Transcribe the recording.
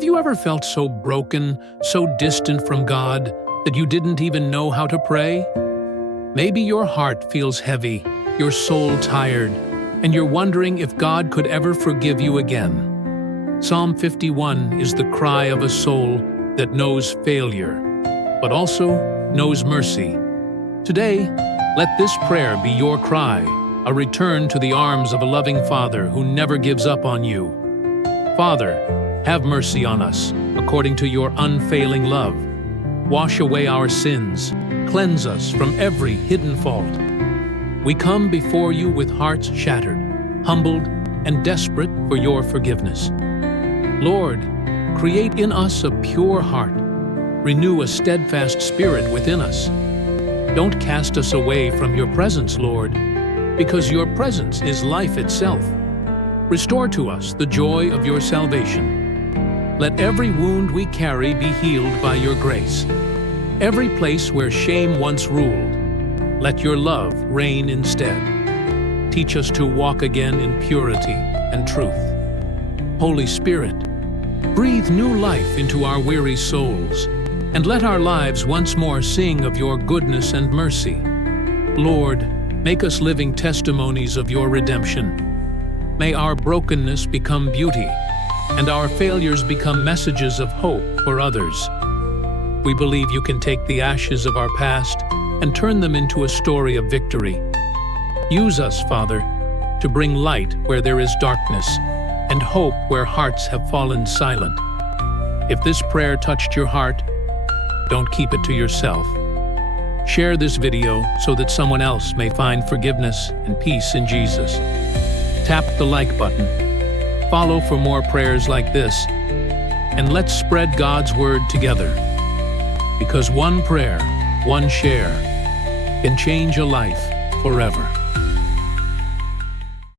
Have you ever felt so broken, so distant from God, that you didn't even know how to pray? Maybe your heart feels heavy, your soul tired, and you're wondering if God could ever forgive you again. Psalm 51 is the cry of a soul that knows failure, but also knows mercy. Today, let this prayer be your cry, a return to the arms of a loving Father who never gives up on you. Father, have mercy on us, according to your unfailing love. Wash away our sins, cleanse us from every hidden fault. We come before you with hearts shattered, humbled, and desperate for your forgiveness. Lord, create in us a pure heart. Renew a steadfast spirit within us. Don't cast us away from your presence, Lord, because your presence is life itself. Restore to us the joy of your salvation. Let every wound we carry be healed by your grace. Every place where shame once ruled, let your love reign instead. Teach us to walk again in purity and truth. Holy Spirit, breathe new life into our weary souls, and let our lives once more sing of your goodness and mercy. Lord, make us living testimonies of your redemption. May our brokenness become beauty, and our failures become messages of hope for others. We believe you can take the ashes of our past and turn them into a story of victory. Use us, Father, to bring light where there is darkness and hope where hearts have fallen silent. If this prayer touched your heart, don't keep it to yourself. Share this video so that someone else may find forgiveness and peace in Jesus. Tap the like button. Follow for more prayers like this, and let's spread God's word together. Because one prayer, one share, can change a life forever.